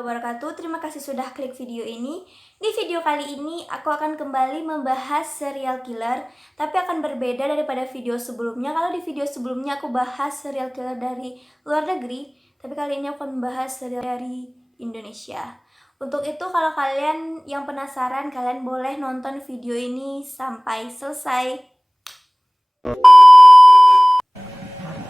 wabarakatuh. Terima kasih sudah klik video ini. Di video kali ini aku akan kembali membahas serial killer, tapi akan berbeda daripada video sebelumnya. Kalau di video sebelumnya aku bahas serial killer dari luar negeri, tapi kali ini aku akan membahas serial dari Indonesia. Untuk itu kalau kalian yang penasaran, kalian boleh nonton video ini sampai selesai.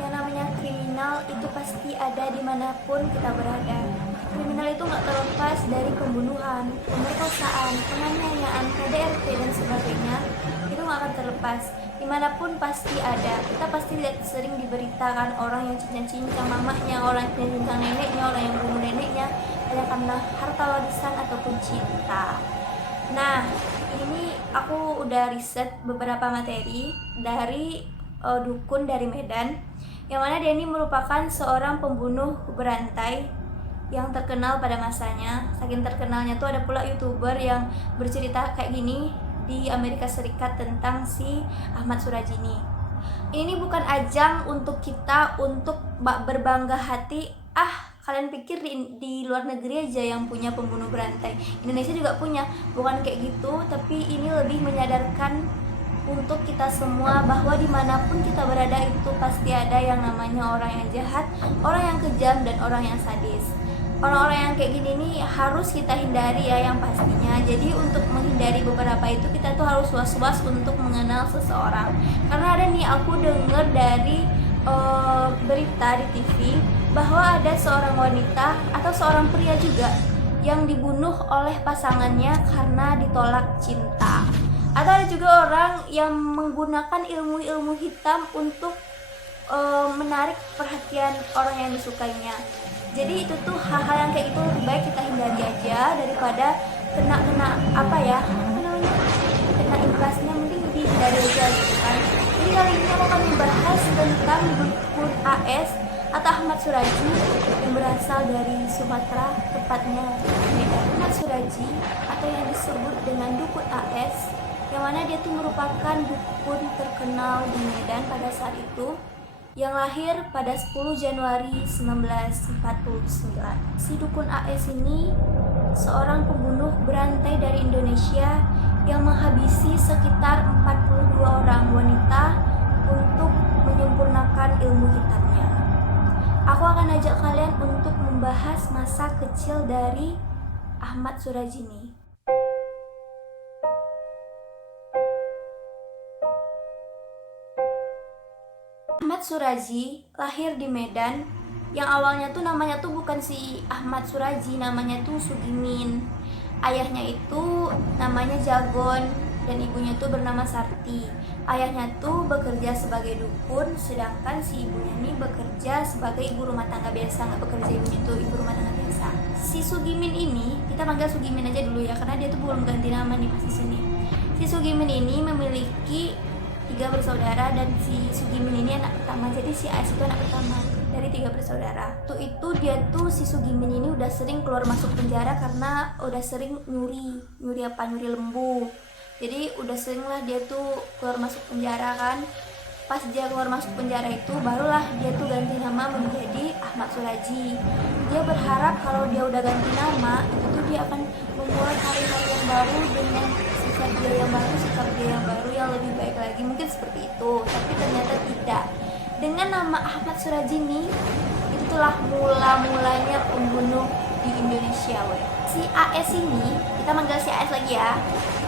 Yang namanya kriminal itu pasti ada dimanapun kita berada. Kriminal itu nggak terlepas dari pembunuhan, pemerkosaan, penganiayaan, KDRT dan sebagainya. Itu nggak akan terlepas. Dimanapun pasti ada. Kita pasti lihat sering diberitakan orang yang cincang-cincang mamanya, orang yang cincang neneknya, orang yang bunuh neneknya hanya karena harta warisan ataupun cinta. Nah, ini aku udah riset beberapa materi dari dukun dari Medan, yang mana dia ini merupakan seorang pembunuh berantai yang terkenal pada masanya. Saking terkenalnya tuh ada pula YouTuber yang bercerita kayak gini di Amerika Serikat tentang si Ahmad Surajini. Ini bukan ajang untuk kita untuk berbangga hati. Kalian pikir di luar negeri aja yang punya pembunuh berantai, Indonesia juga punya. Bukan kayak gitu, tapi ini lebih menyadarkan untuk kita semua bahwa dimanapun kita berada itu pasti ada yang namanya orang yang jahat, orang yang kejam, dan orang yang sadis. Orang-orang yang kayak gini nih harus kita hindari ya yang pastinya. Jadi untuk menghindari beberapa itu kita tuh harus was-was untuk mengenal seseorang. Karena ada nih aku dengar dari berita di TV bahwa ada seorang wanita atau seorang pria juga yang dibunuh oleh pasangannya karena ditolak cinta. Atau ada juga orang yang menggunakan ilmu-ilmu hitam untuk menarik perhatian orang yang disukainya. Jadi itu tuh hal-hal yang kayak gitu lebih baik kita hindari aja daripada kena impasnya, mending dihindari aja gitu kan. Jadi kali ini aku akan membahas tentang dukun AS atau Ahmad Suraji yang berasal dari Sumatera, tepatnya Medan. Ahmad Suraji atau yang disebut dengan dukun AS, yang mana dia tuh merupakan dukun terkenal di Medan pada saat itu, yang lahir pada 10 Januari 1949. Si dukun AS ini seorang pembunuh berantai dari Indonesia yang menghabisi sekitar 42 orang wanita untuk menyempurnakan ilmu hitamnya. Aku akan ajak kalian untuk membahas masa kecil dari Ahmad Surajini. Ahmad Suraji lahir di Medan, yang awalnya tuh namanya tuh bukan si Ahmad Suraji, namanya tuh Sugimin. Ayahnya itu namanya Jagon dan ibunya tuh bernama Sarti. Ayahnya tuh bekerja sebagai dukun, sedangkan si ibunya ini bekerja sebagai ibu rumah tangga biasa, nggak bekerja ibunya tuh ibu rumah tangga biasa. Si Sugimin ini, kita panggil Sugimin aja dulu ya, karena dia tuh belum ganti nama nih pas di sini. Si Sugimin ini memiliki 3 bersaudara dan si Sugimin ini anak pertama. Jadi si AS itu anak pertama dari 3 bersaudara. Si Sugimin ini udah sering keluar masuk penjara karena udah sering nyuri lembu. Jadi udah sering lah dia tuh keluar masuk penjara kan. Pas dia keluar masuk penjara itu barulah dia tuh ganti nama menjadi Ahmad Suraji. Dia berharap kalau dia udah ganti nama itu tuh dia akan memulai hari-hari yang baru dengan sikap dia yang baru yang lebih baik lagi, mungkin seperti itu. Tapi ternyata tidak. Dengan nama Ahmad Surajini, itulah mulanya pembunuh di Indonesia. Si AS ini, kita manggil si AS lagi ya.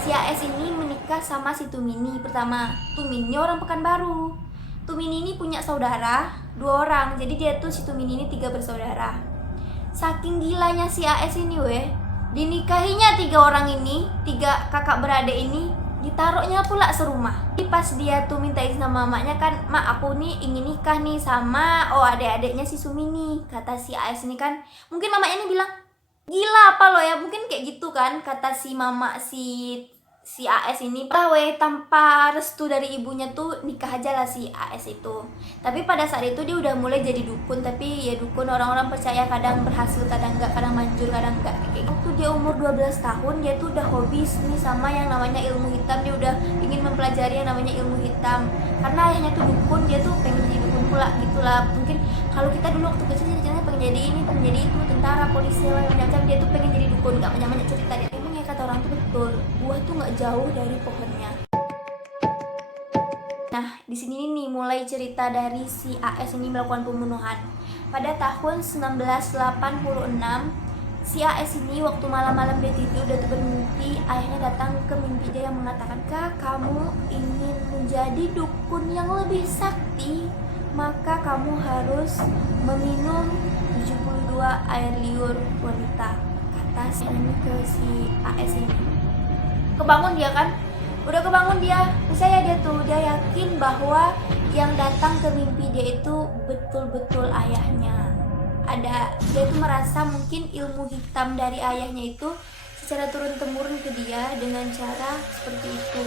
Si AS ini menikah sama si Tumini. Pertama, Tumini orang Pekanbaru. Tumini ini punya saudara 2 orang. Jadi dia tuh si Tumini ini 3 bersaudara. Saking gilanya si AS ini dinikahinya 3 orang ini, 3 kakak beradik ini, ditaruhnya pula serumah. Jadi pas dia tuh minta izin sama mamanya kan, "Mak, aku nih ingin nikah nih sama adik-adiknya si Sumini," kata si AS ini kan. Mungkin mamanya ini bilang, "Gila apa lo ya?" Mungkin kayak gitu kan kata si mama si AS ini. Tanpa restu dari ibunya tuh nikah aja lah si AS itu. Tapi pada saat itu dia udah mulai jadi dukun, tapi ya dukun orang-orang percaya, kadang berhasil, kadang enggak, kadang manjur, kadang enggak kayak gitu. Waktu dia umur 12 tahun dia tuh udah hobi nih sama yang namanya ilmu hitam. Dia udah ingin mempelajari yang namanya ilmu hitam. Karena ayahnya tuh dukun, dia tuh pengen jadi dukun pula gitulah. Mungkin kalau kita dulu waktu kecil cita-citanya pengen jadi ini, pengen jadi itu, tentara, polisi, macam-macam dia tuh pengen jadi dukun, gak banyak cerita dia. Emang ya kata orang tuh betul, buah tuh gak jauh dari pohonnya. Nah, di sini nih mulai cerita dari si AS ini melakukan pembunuhan. Pada tahun 1986, si AS ini waktu malam-malam dia tidur, dia tuh bermimpi, ayahnya datang ke mimpi dia yang mengatakan, "Kak, kamu ingin menjadi dukun yang lebih sakti, maka kamu harus meminum 72 air liur wanita," kata si ini ke si AS ini. Kebangun dia kan? Udah kebangun dia, percaya dia tuh, dia yakin bahwa yang datang ke mimpi dia itu betul-betul ayahnya. Dia tuh merasa mungkin ilmu hitam dari ayahnya itu secara turun-temurun ke dia dengan cara seperti itu.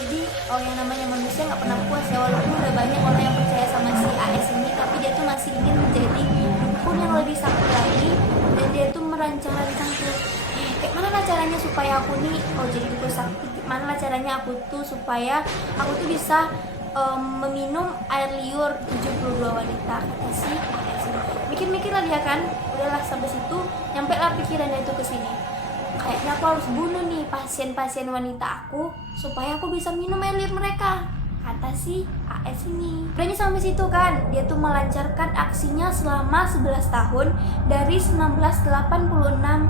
Jadi yang namanya manusia nggak pernah puas ya, walaupun udah banyak orang yang percaya sama si AS ini, tapi dia tuh masih ingin menjadi dukun yang lebih sakti lagi. Dan dia tuh merancang-rancang tuh, kayak mana lah caranya supaya aku nih jadi dukun sakti, gimana lah caranya aku tuh supaya aku tuh bisa meminum air liur 72 wanita, kata si AS ini. Mikir-mikir lah dia kan, udahlah sampai situ nyampe lah pikirannya itu ke sini. Kayaknya aku harus bunuh nih pasien-pasien wanita aku supaya aku bisa minum air liur mereka, kata si AS ini. Udahnya sampai situ kan, dia tuh melancarkan aksinya selama 11 tahun dari 1986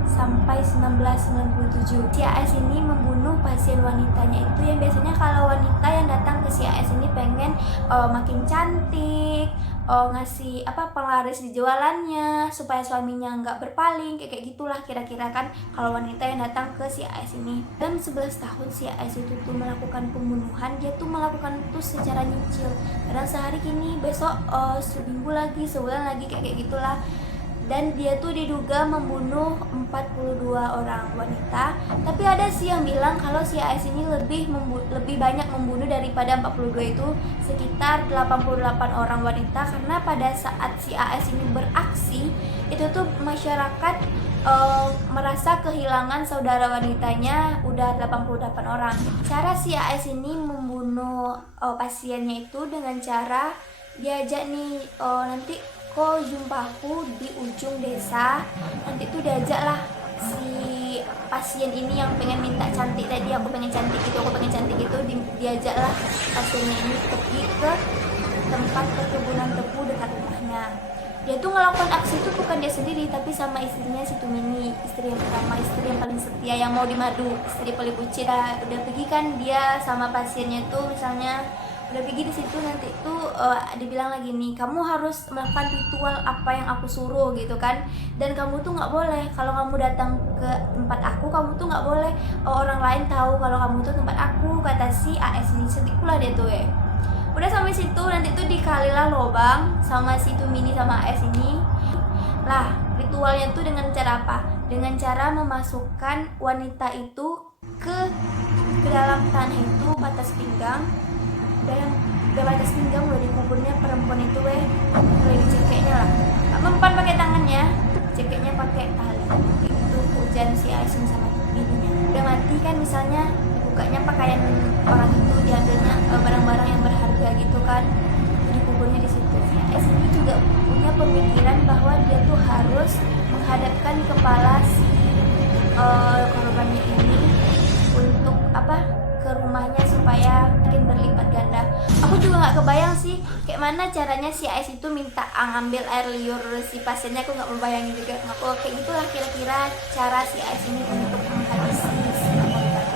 sampai 1997. Si AS ini membunuh pasien wanitanya itu yang biasanya kalau wanita yang datang ke si AS ini pengen makin cantik, ngasih penglaris di jualannya supaya suaminya nggak berpaling, kayak gitulah kira-kira kan kalau wanita yang datang ke si AS ini. Dalam 11 tahun si AS itu tuh melakukan pembunuhan, dia tuh melakukan itu secara nyicil, kadang sehari gini, besok seminggu lagi, sebulan lagi, kayak gitulah. Dan dia tuh diduga membunuh 42 orang wanita, tapi ada sih yang bilang kalau si AS ini lebih banyak membunuh daripada 42 itu, sekitar 88 orang wanita, karena pada saat si AS ini beraksi itu tuh masyarakat merasa kehilangan saudara wanitanya udah 88 orang. Cara si AS ini membunuh pasiennya itu dengan cara diajak nih, nanti kok jumpaku di ujung desa, nanti tuh diajak lah si pasien ini yang pengen minta cantik tadi, aku pengen cantik gitu, diajak lah pasiennya ini pergi ke tempat perkebunan tebu dekat rumahnya. Dia tuh ngelakukan aksi itu bukan dia sendiri, tapi sama istrinya si Tumini, istri yang pertama, istri yang paling setia, yang mau dimadu, istri paling bucin. Udah pergi kan dia sama pasiennya tuh, misalnya udah pergi di situ, nanti tuh dibilang lagi nih, kamu harus melakukan ritual apa yang aku suruh gitu kan, dan kamu tuh nggak boleh kalau kamu datang ke tempat aku, kamu tuh nggak boleh orang lain tahu kalau kamu tuh tempat aku, kata si AS ini. Sedih pula dia tuh Udah sampai situ, nanti tuh dikalilah lobang sama si Tumini sama AS ini. Lah, ritualnya tuh dengan cara apa? Dengan cara memasukkan wanita itu ke dalam tanah itu batas pinggang, dan batas pinggang udah dikuburnya perempuan itu mulai dicekeknya lah, mempan pakai tangannya, cekeknya pakai tali. Itu kerjaan si AS ini sama bininya. Udah mati kan, misalnya bukanya pakaian orang itu, diambilnya barang-barang yang berharga gitu kan, dikuburnya di situ. Si AS ini juga punya pemikiran bahwa dia tuh harus menghadapkan kepala si korbannya ini untuk ke rumahnya supaya makin berlipat ganda. Aku juga nggak kebayang sih kayak mana caranya si AS itu minta ngambil air liur si pasiennya, aku nggak membayangin juga. Aku kayak gitulah kira-kira cara si AS ini untuk menghabisi si korban.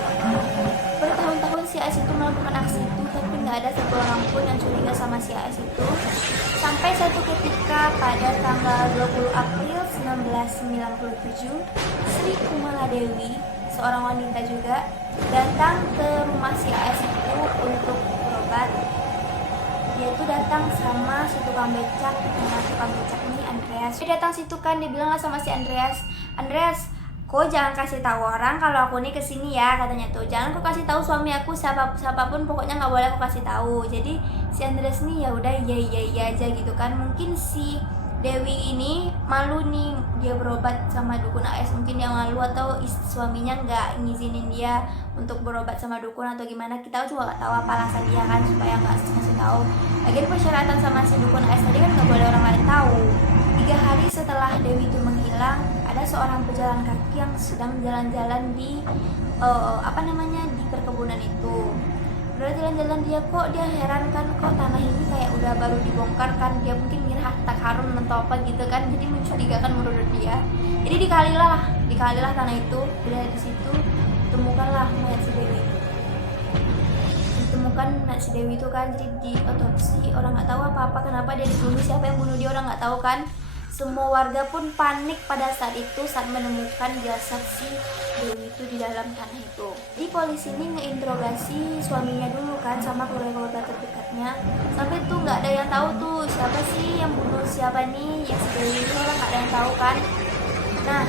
Bertahun-tahun si AS itu melakukan aksi itu, tapi nggak ada satu orang pun yang curiga sama si AS itu, sampai satu ketika pada tanggal 20 April 1997, Sri Kumala Dewi, seorang wanita juga, datang ke rumah si AS itu untuk berobat. Dia tuh datang sama si tukang becak, nama tukang becak ini Andreas. Dia datang situ kan, dia bilang lah sama si Andreas, kok jangan kasih tahu orang kalau aku nih kesini ya, katanya tuh. Jangan kok kasih tahu suami aku, siapapun pokoknya nggak boleh aku kasih tahu. Jadi si Andreas nih ya udah iya aja gitu kan. Mungkin si Dewi ini malu nih, dia berobat sama dukun AS, mungkin dia malu, atau suaminya nggak ngizinin dia untuk berobat sama dukun atau gimana, kita juga nggak tahu apa alasan dia kan supaya nggak ngasih tahu. Lagian persyaratan sama si dukun AS tadi kan nggak boleh orang lain tahu. 3 hari setelah Dewi itu menghilang, ada ada seorang pejalan kaki yang sedang jalan-jalan di di perkebunan itu. Udah jalan-jalan dia heran kan, kok tanah ini kayak udah baru dibongkar kan. Dia mungkin ngira harta karun atau apa gitu kan, jadi mencurigakan menurut dia. Jadi dikalilah tanah itu. Udah di situ temukanlah mayat si Dewi. Ditemukan mayat si Dewi itu kan, jadi di otopsi. Orang nggak tahu apa-apa, kenapa dia dibunuh, siapa yang bunuh dia orang nggak tahu kan. Semua warga pun panik pada saat itu saat menemukan jasad si Dewi itu di dalam tanah itu. Di polisi ini ngeinterogasi suaminya dulu kan sama keluarga terdekatnya. Sampai tuh nggak ada yang tahu tuh siapa sih yang bunuh siapa nih, yang si Dewi itu orang nggak ada yang tahu kan. Nah,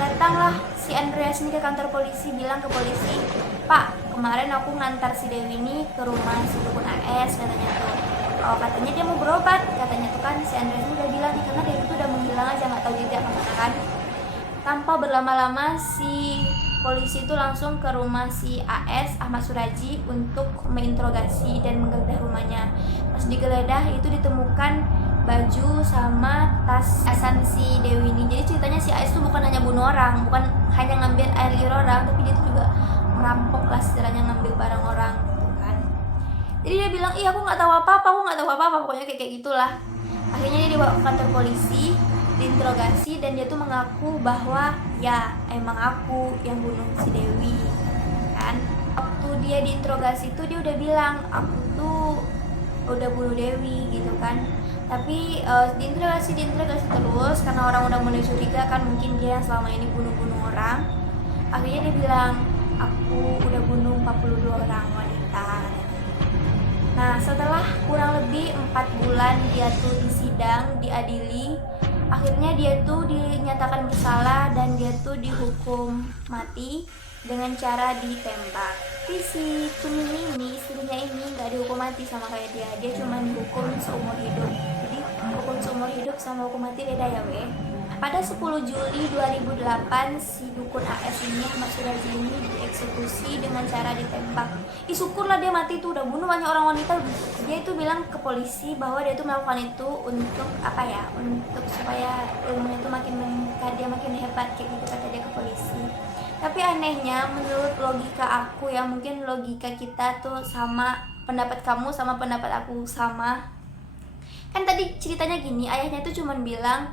datanglah si Andreas ini ke kantor polisi, bilang ke polisi, "Pak, kemarin aku ngantar si Dewi ini ke rumah si dukun AS," katanya tuh. Oh, katanya dia mau berobat, katanya tuh kan si Andreas udah bilang nih, karena Dewi itu udah menghilang aja nggak tahu jejak kemana kan. Tanpa berlama-lama si polisi itu langsung ke rumah si AS Ahmad Suraji untuk menginterogasi dan menggeledah rumahnya. Pas digeledah itu ditemukan baju sama tas asan si Dewi ini. Jadi ceritanya si AS itu bukan hanya bunuh orang, bukan hanya ngambil air liur orang, tapi dia itu juga merampok lah istilahnya, ngambil barang orang gitu kan. Jadi dia bilang, "Ih, aku nggak tahu apa-apa, pokoknya kayak gitulah." Akhirnya dia dibawa ke kantor polisi, diinterogasi, dan dia tuh mengaku bahwa ya emang aku yang bunuh si Dewi kan. Waktu dia diinterogasi tuh dia udah bilang, "Aku tuh udah bunuh Dewi," gitu kan. Tapi diinterogasi terus karena orang udah mulai curiga kan, mungkin dia yang selama ini bunuh orang. Akhirnya dia bilang, "Aku udah bunuh 42 orang wanita." Nah, setelah kurang lebih 4 bulan dia tuh disidang, diadili, akhirnya dia tuh dinyatakan bersalah dan dia tuh dihukum mati dengan cara ditembak. Tapi si Tumini ini, istrinya ini nggak dihukum mati sama kayak dia cuma dihukum seumur hidup. Jadi hukum seumur hidup sama hukum mati beda ya weh. Pada 10 Juli 2008 si dukun AS ini, Ahmad Suraji ini, dieksekusi dengan cara ditembak. Syukurlah dia mati tuh, udah bunuh banyak orang wanita. Dia itu bilang ke polisi bahwa dia itu melakukan itu untuk untuk supaya ilmunya itu makin meningkat, dia makin hebat kayak gitu, kata dia ke polisi. Tapi anehnya menurut logika aku ya, mungkin logika kita tuh sama, pendapat kamu sama pendapat aku sama. Kan tadi ceritanya gini, ayahnya tuh cuman bilang,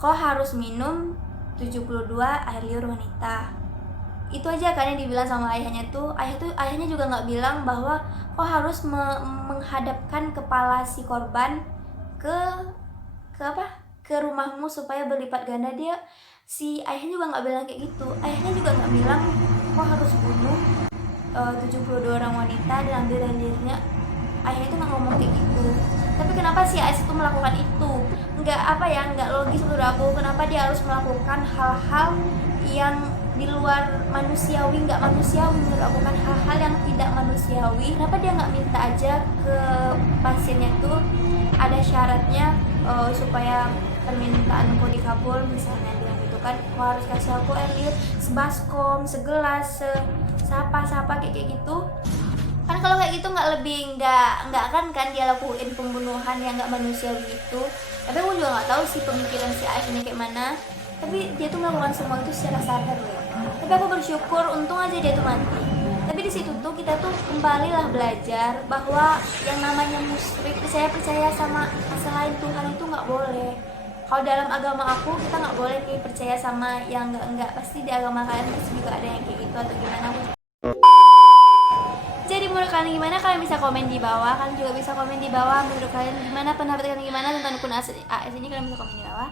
"Kau harus minum 72 air liur wanita." Itu aja kan yang dibilang sama ayahnya tuh. Ayahnya juga nggak bilang bahwa kau harus menghadapkan kepala si korban ke ke rumahmu supaya berlipat ganda. Si ayahnya juga nggak bilang kayak gitu. Ayahnya juga nggak bilang kau harus bunuh 72 orang wanita dan ambil air liurnya. Ayahnya itu nggak ngomong kayak gitu. Tapi kenapa si AS itu melakukan itu? Nggak logis menurut aku. Kenapa dia harus melakukan hal-hal yang di luar manusiawi, nggak manusiawi menurut aku kan, hal-hal yang tidak manusiawi. Kenapa dia nggak minta aja ke pasiennya tuh ada syaratnya supaya permintaanku dikabul, misalnya bilang gitu kan, kau harus kasih aku air liur sebaskom, segelas, sapa kayak gitu. Kan kalau kayak gitu nggak kan dia lakuin pembunuhan yang nggak manusiawi itu. Tapi aku juga nggak tahu sih pemikiran si AS ini kayak mana. Tapi dia tuh melakukan semua itu secara sadar loh. Tapi aku bersyukur, untung aja dia tuh mati. Tapi di situ tuh kita tuh kembalilah belajar bahwa yang namanya musyrik, percaya sama selain Tuhan itu nggak boleh. Kalau dalam agama aku kita nggak boleh nih percaya sama yang nggak. Pasti di agama kalian pasti juga ada yang kayak gitu atau gimana. Jadi menurut kalian gimana? Kalian bisa komen di bawah. Kalian juga bisa komen di bawah menurut kalian gimana, pendapat kalian gimana tentang dukun AS ini. Kalian bisa komen di bawah.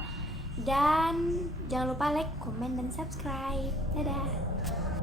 Dan jangan lupa like, komen, dan subscribe. Dadah.